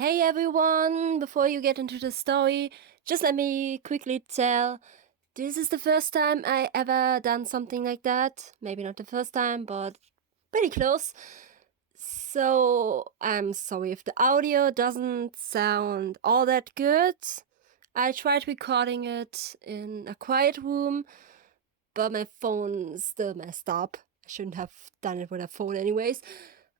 Hey everyone! Before you get into the story, just let me quickly tell, this is the first time I ever done something like that. Maybe not the first time, but pretty close. So I'm sorry if the audio doesn't sound all that good. I tried recording it in a quiet room, but my phone still messed up. I shouldn't have done it with a phone anyways.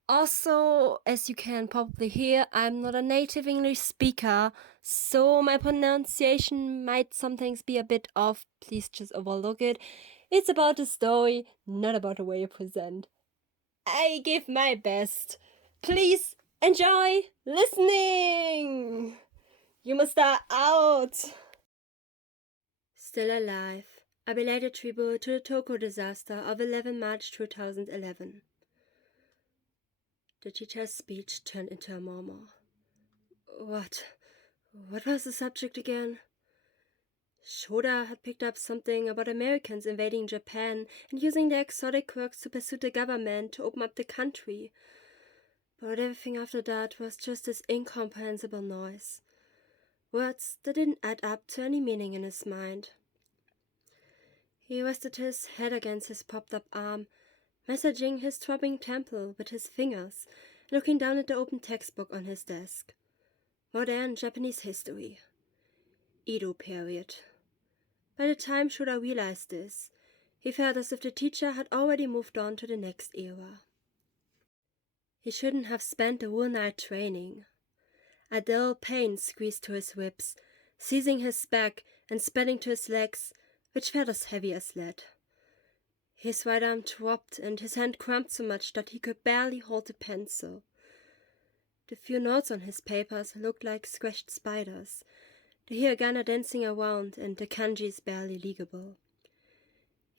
Also, as you can probably hear, I'm not a native English speaker, so my pronunciation might sometimes be a bit off. Please just overlook it. It's about the story, not about the way you present. I give my best. Please enjoy listening! Yumestar out! Still alive. A belated tribute to the Touhoku-disaster of 11 March 2011. The teacher's speech turned into a murmur. What was the subject again? Shouta had picked up something about Americans invading Japan and using their exotic quirks to persuade the government to open up the country. But everything after that was just this incomprehensible noise. Words that didn't add up to any meaning in his mind. He rested his head against his propped-up arm, massaging his throbbing temple with his fingers, looking down at the open textbook on his desk. Modern Japanese history. Edo period. By the time Shouta realized this, he felt as if the teacher had already moved on to the next era. He shouldn't have spent the whole night training. A dull pain squeezed to his ribs, seizing his back and spreading to his legs, which felt as heavy as lead. His right arm dropped and his hand cramped so much that he could barely hold the pencil. The few notes on his papers looked like squashed spiders, the hiragana dancing around and the kanjis barely legible.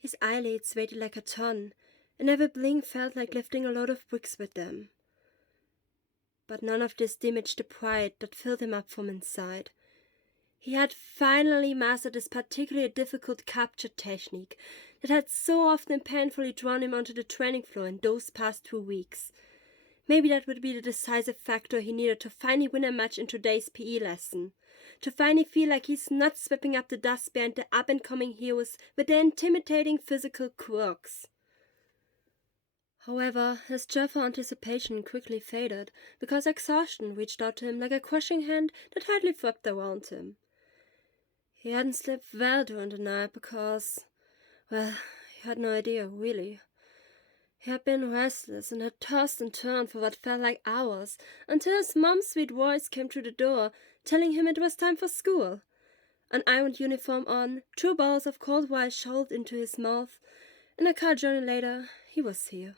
His eyelids weighted like a ton, and every blink felt like lifting a load of bricks with them. But none of this diminished the pride that filled him up from inside. He had finally mastered this particularly difficult capture technique that had so often painfully drawn him onto the training floor in those past 2 weeks. Maybe that would be the decisive factor he needed to finally win a match in today's PE lesson. To finally feel like he's not sweeping up the dust behind the up-and-coming heroes with their intimidating physical quirks. However, his cheerful anticipation quickly faded because exhaustion reached out to him like a crushing hand that tightly wrapped around him. He hadn't slept well during the night because, well, he had no idea, really. He had been restless and had tossed and turned for what felt like hours, until his mom's sweet voice came through the door, telling him it was time for school. An ironed uniform on, 2 bowls of cold rice shoveled into his mouth, and a car journey later, he was here.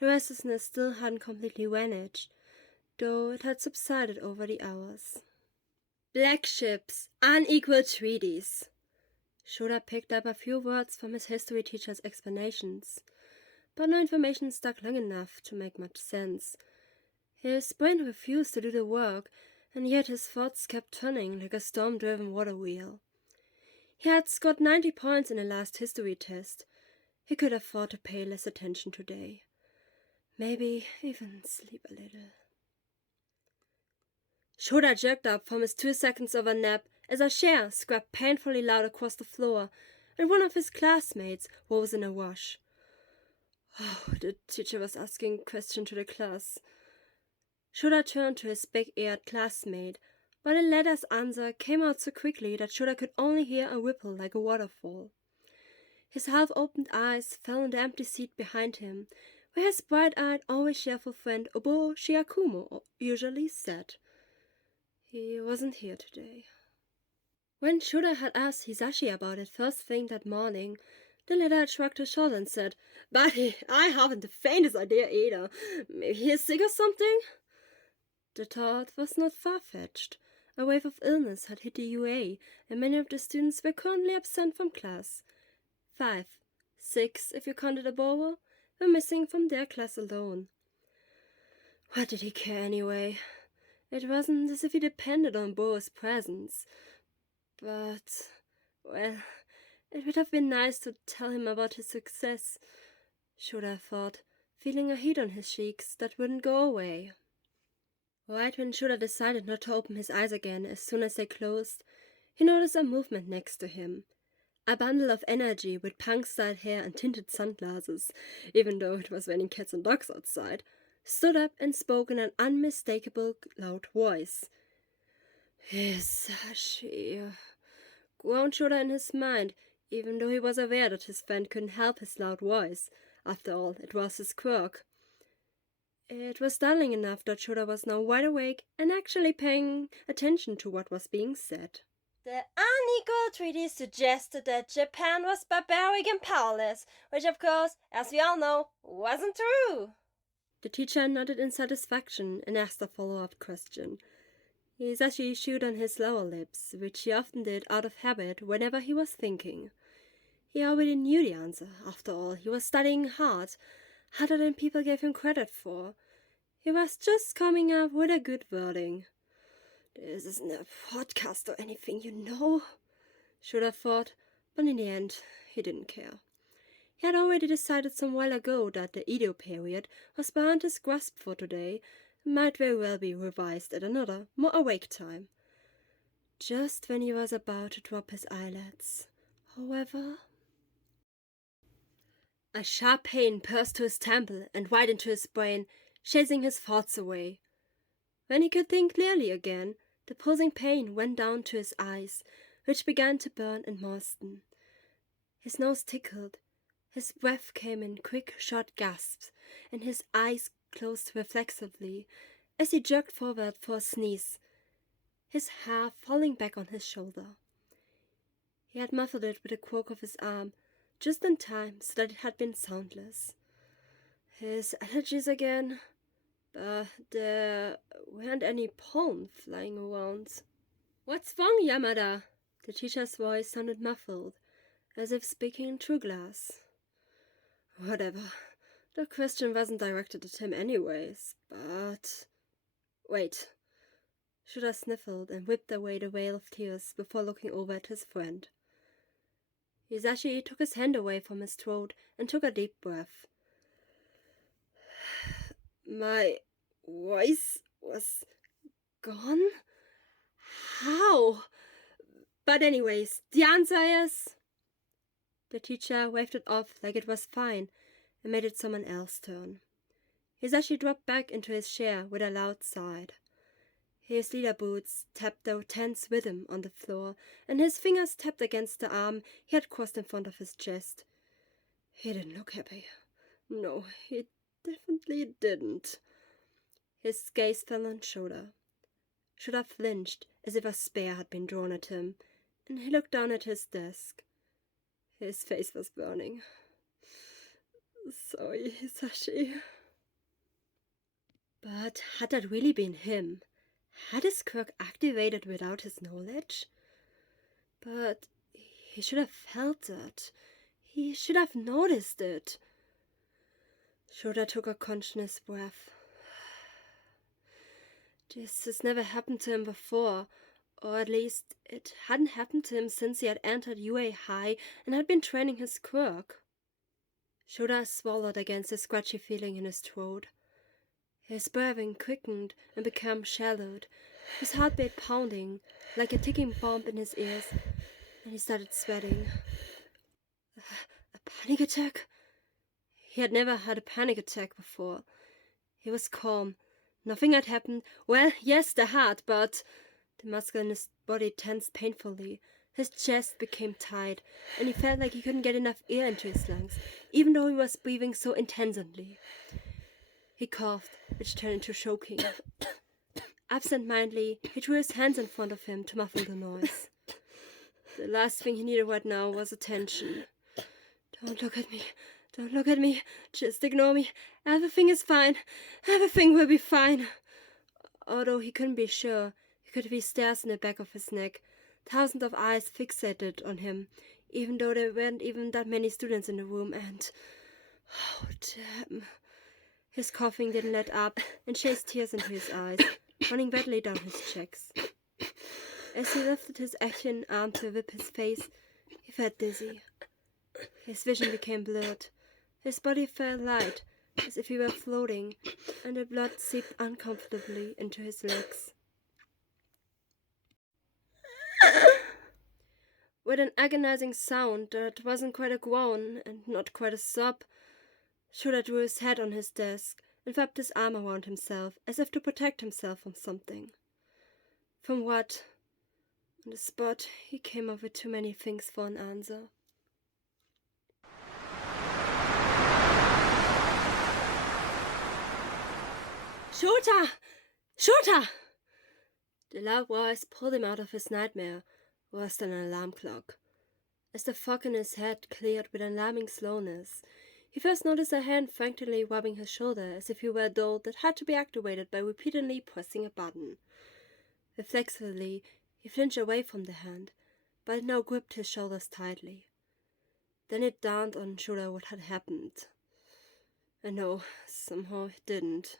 The restlessness still hadn't completely vanished, though it had subsided over the hours. Black ships, unequal treaties. Shouta picked up a few words from his history teacher's explanations, but no information stuck long enough to make much sense. His brain refused to do the work, and yet his thoughts kept turning like a storm-driven water wheel. He had scored 90 points in the last history test. He could afford to pay less attention today. Maybe even sleep a little. Shouta jerked up from his 2 seconds of a nap as a chair scraped painfully loud across the floor, and one of his classmates rose in a rush. Oh, the teacher was asking a question to the class. Shouta turned to his big-eared classmate, but the latter's answer came out so quickly that Shouta could only hear a ripple like a waterfall. His half-opened eyes fell on the empty seat behind him, where his bright-eyed, always cheerful friend Oboro Shirakumo usually sat. He wasn't here today. When Shouta had asked Hisashi about it first thing that morning, the latter shrugged his shoulders and said, "Buddy, I haven't the faintest idea either. Maybe he's sick or something?" The thought was not far-fetched. A wave of illness had hit the UA, and many of the students were currently absent from class. 5, 6, if you counted Oboro, were missing from their class alone. What did he care anyway? It wasn't as if he depended on Boro's presence. But, well, it would have been nice to tell him about his success, Shouta thought, feeling a heat on his cheeks that wouldn't go away. Right when Shouta decided not to open his eyes again as soon as they closed, he noticed a movement next to him. A bundle of energy with punk-style hair and tinted sunglasses, even though it was raining cats and dogs outside, stood up and spoke in an unmistakable loud voice. Hisashi, groaned Shouta in his mind, even though he was aware that his friend couldn't help his loud voice. After all, it was his quirk. It was startling enough that Shouta was now wide awake and actually paying attention to what was being said. The unequal treaty suggested that Japan was barbaric and powerless, which of course, as we all know, wasn't true. The teacher nodded in satisfaction and asked a follow-up question. Hisashi chewed on his lower lips, which he often did out of habit whenever he was thinking. He already knew the answer. After all, he was studying hard, harder than people gave him credit for. He was just coming up with a good wording. This isn't a podcast or anything, you know, Shouta thought, but in the end, he didn't care. He had already decided some while ago that the Edo period was beyond his grasp for today and might very well be revised at another, more awake time. Just when he was about to drop his eyelids, however... A sharp pain pierced to his temple and right into his brain, chasing his thoughts away. When he could think clearly again, the pulsing pain went down to his eyes, which began to burn and moisten. His nose tickled, his breath came in quick, short gasps, and his eyes closed reflexively as he jerked forward for a sneeze, his hair falling back on his shoulder. He had muffled it with a quirk of his arm, just in time so that it had been soundless. His allergies again, but there weren't any pollen flying around. What's wrong, Yamada? The teacher's voice sounded muffled, as if speaking through glass. Whatever. The question wasn't directed at him anyways, but... Wait. Shouta sniffled and whipped away the veil of tears before looking over at his friend. Hisashi took his hand away from his throat and took a deep breath. My voice was gone? How? But anyways, the answer is... The teacher waved it off like it was fine and made it someone else's turn. Hisashi dropped back into his chair with a loud sigh. His leather boots tapped the tense rhythm on the floor, and his fingers tapped against the arm he had crossed in front of his chest. He didn't look happy. No, he definitely didn't. His gaze fell on Shouta. Shouta flinched as if a spear had been drawn at him, and he looked down at his desk. His face was burning. Sorry, Hisashi. But had that really been him? Had his quirk activated without his knowledge? But he should have felt that. He should have noticed it. Shouta took a conscious breath. This has never happened to him before, or at least it hadn't happened to him since he had entered UA High and had been training his quirk. Shouta swallowed against the scratchy feeling in his throat. His breathing quickened and became shallowed, his heartbeat pounding like a ticking bomb in his ears, and he started sweating. A panic attack? He had never had a panic attack before. He was calm. Nothing had happened. Well, yes, there had, but... The muscle in his body tensed painfully. His chest became tight, and he felt like he couldn't get enough air into his lungs, even though he was breathing so intensely. He coughed, which turned into choking. Absent-mindedly, he drew his hands in front of him to muffle the noise. The last thing he needed right now was attention. Don't look at me. Don't look at me. Just ignore me. Everything is fine. Everything will be fine. Although he couldn't be sure, he could feel stares in the back of his neck. Thousands of eyes fixated on him, even though there weren't even that many students in the room, and... Oh, damn. His coughing didn't let up and chased tears into his eyes, running badly down his cheeks. As he lifted his aching arm to whip his face, he felt dizzy. His vision became blurred. His body felt light, as if he were floating, and the blood seeped uncomfortably into his legs. With an agonizing sound that wasn't quite a groan and not quite a sob, Shouta drew his head on his desk and wrapped his arm around himself as if to protect himself from something. From what? On the spot, he came up with too many things for an answer. Shouta! Shouta! The loud voice pulled him out of his nightmare, worse than an alarm clock. As the fog in his head cleared with alarming slowness, he first noticed a hand frantically rubbing his shoulder as if he were a doll that had to be activated by repeatedly pressing a button. Reflexively, he flinched away from the hand, but it now gripped his shoulders tightly. Then it dawned on Shouta what had happened. And no, somehow it didn't.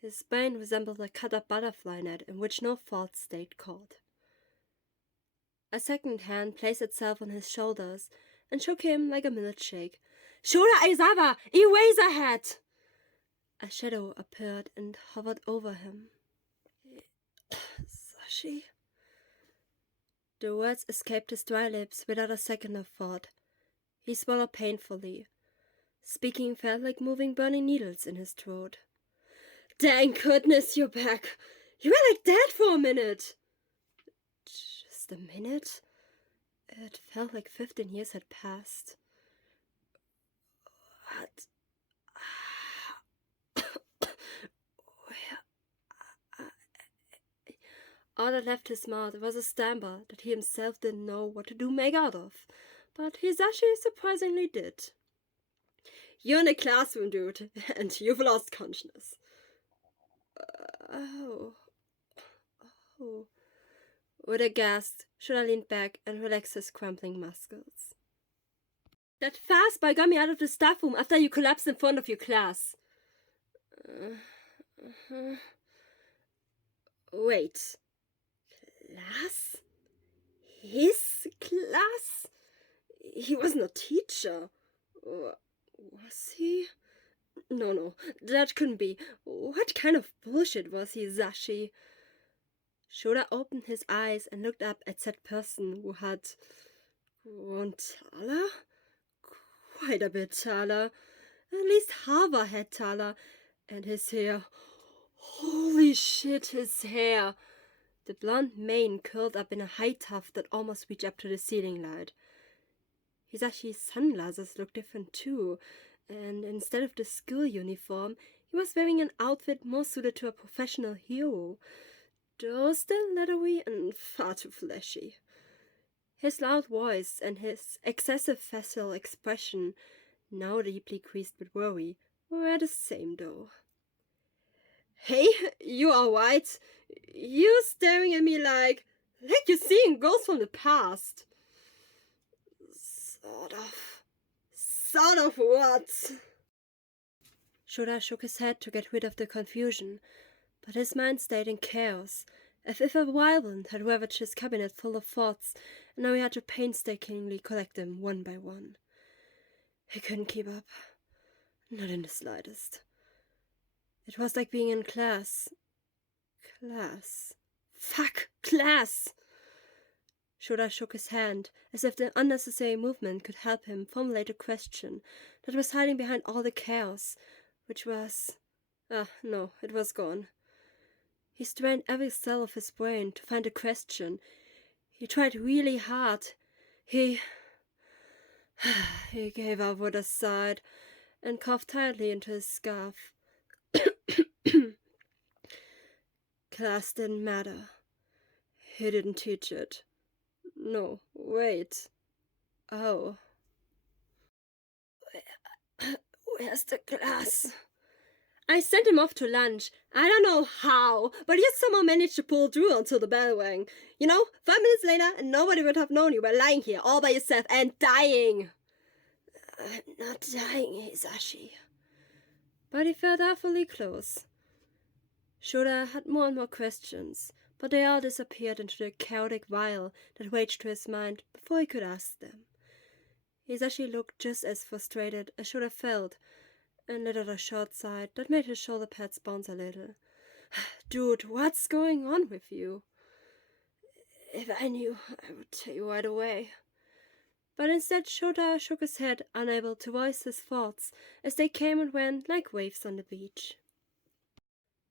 His brain resembled a cut-up butterfly net in which no fault stayed caught. A second hand placed itself on his shoulders and shook him like a milkshake. Shouta Aizawa! Eraserhead! A shadow appeared and hovered over him. Sashi? The words escaped his dry lips without a second of thought. He swallowed painfully. Speaking felt like moving burning needles in his throat. Thank goodness you're back. You were like dead for a minute. Just a minute? It felt like 15 years had passed. What? All that left his mouth was a stammer that he himself didn't know what to make out of, but Hisashi surprisingly did. You're in the classroom, dude, and you've lost consciousness. Oh. With a gasp, Shouta leaned back and relaxed his crumpling muscles. That fastball got me out of the staff room after you collapsed in front of your class. Wait. Class? His class? He wasn't a teacher. Was he? No, that couldn't be. What kind of bullshit was Hisashi? Shouta opened his eyes and looked up at that person who had grown taller? Quite a bit taller. At least Hava had taller. And his hair. Holy shit, his hair. The blonde mane curled up in a high tuft that almost reached up to the ceiling light. Hisashi's sunglasses looked different too, and instead of the school uniform, he was wearing an outfit more suited to a professional hero, though still leathery and far too flashy. His loud voice and his excessive facial expression, now deeply creased with worry, were the same though. Hey, you alright? You staring at me like you're seeing ghosts from the past. Sort of what? Shouta shook his head to get rid of the confusion, but his mind stayed in chaos, as if a whirlwind had ravaged his cabinet full of thoughts, and now he had to painstakingly collect them one by one. He couldn't keep up. Not in the slightest. It was like being in class. Fuck, class! Shouta shook his hand, as if the unnecessary movement could help him formulate a question that was hiding behind all the chaos, which was... no, it was gone. He strained every cell of his brain to find a question. He tried really hard. He gave up with a sigh and coughed tightly into his scarf. Class didn't matter. He didn't teach it. No, wait. Oh. Where's the class? I sent him off to lunch. I don't know how, but he somehow managed to pull through until the bell rang. 5 minutes later, and nobody would have known you were lying here all by yourself and dying. I'm not dying, Hisashi. But he felt awfully close. Shouta had more and more questions, but they all disappeared into the chaotic whirl that raged through his mind before he could ask them. Hisashi looked just as frustrated as Shouta felt, and let out a short sigh that made his shoulder pads bounce a little. Dude, what's going on with you? If I knew, I would tell you right away. But instead Shouta shook his head, unable to voice his thoughts, as they came and went like waves on the beach.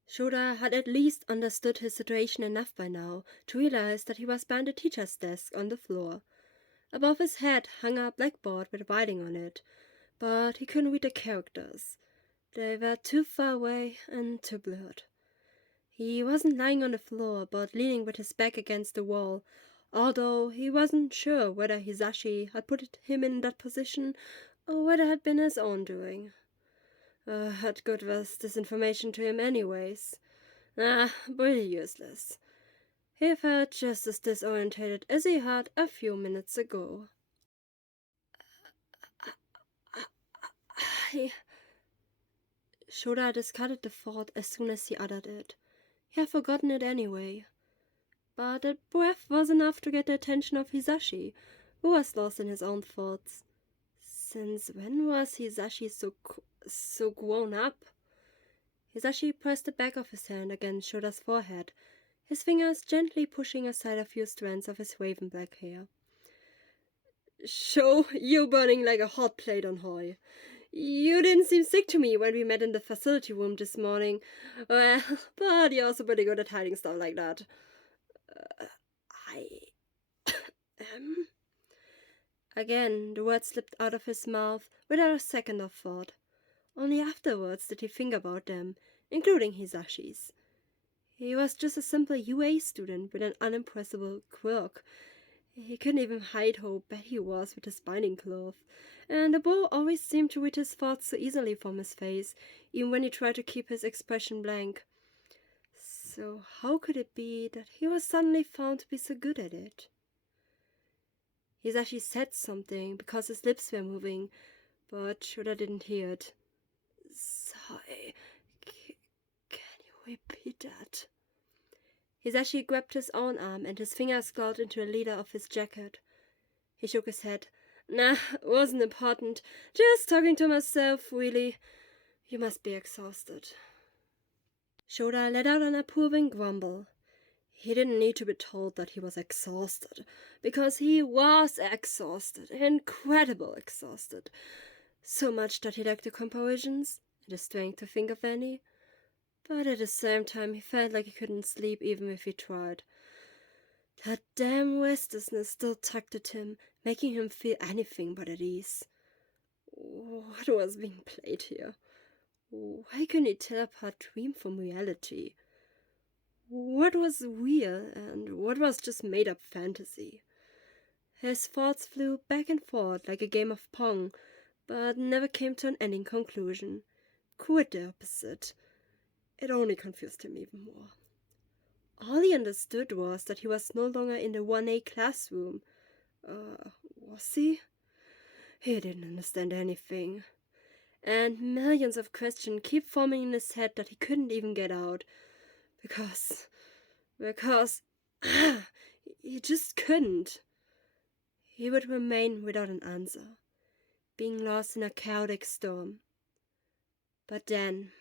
Shouta had at least understood his situation enough by now to realize that he was behind the teacher's desk on the floor. Above his head hung a blackboard with writing on it, but he couldn't read the characters. They were too far away and too blurred. He wasn't lying on the floor, but leaning with his back against the wall, although he wasn't sure whether Hisashi had put him in that position or whether it had been his own doing. What good was this information to him anyways? Pretty useless. He felt just as disorientated as he had a few minutes ago. Shouta discarded the thought as soon as he uttered it. He had forgotten it anyway. But that breath was enough to get the attention of Hisashi, who was lost in his own thoughts. Since when was Hisashi so grown up? Hisashi pressed the back of his hand against Shota's forehead, his fingers gently pushing aside a few strands of his raven black hair. Sho, you're burning like a hot plate on Hoi. You didn't seem sick to me when we met in the facility room this morning. Well, but you're also pretty good at hiding stuff like that. I am? Again, the words slipped out of his mouth without a second of thought. Only afterwards did he think about them, including Hisashi's. He was just a simple UA student with an unimpressible quirk. He couldn't even hide how bad he was with his binding cloth, and the boy always seemed to read his thoughts so easily from his face, even when he tried to keep his expression blank. So how could it be that he was suddenly found to be so good at it? Hisashi said something because his lips were moving, but Shouta didn't hear it. Sorry, can you repeat that? Hisashi grabbed his own arm and his fingers clawed into the leather of his jacket. He shook his head. Nah, wasn't important. Just talking to myself, really. You must be exhausted. Shouta let out an approving grumble. He didn't need to be told that he was exhausted, because he was exhausted, incredible exhausted. So much that he lacked the comparisons and the strength to think of any. But at the same time, he felt like he couldn't sleep even if he tried. That damn restlessness still tugged at him, making him feel anything but at ease. What was being played here? Why couldn't he tell apart dream from reality? What was real and what was just made-up fantasy? His thoughts flew back and forth like a game of Pong, but never came to an ending conclusion. Quite the opposite. It only confused him even more. All he understood was that he was no longer in the 1A classroom. Was he? He didn't understand anything. And millions of questions keep forming in his head that he couldn't even get out. Because he just couldn't. He would remain without an answer, being lost in a chaotic storm. But then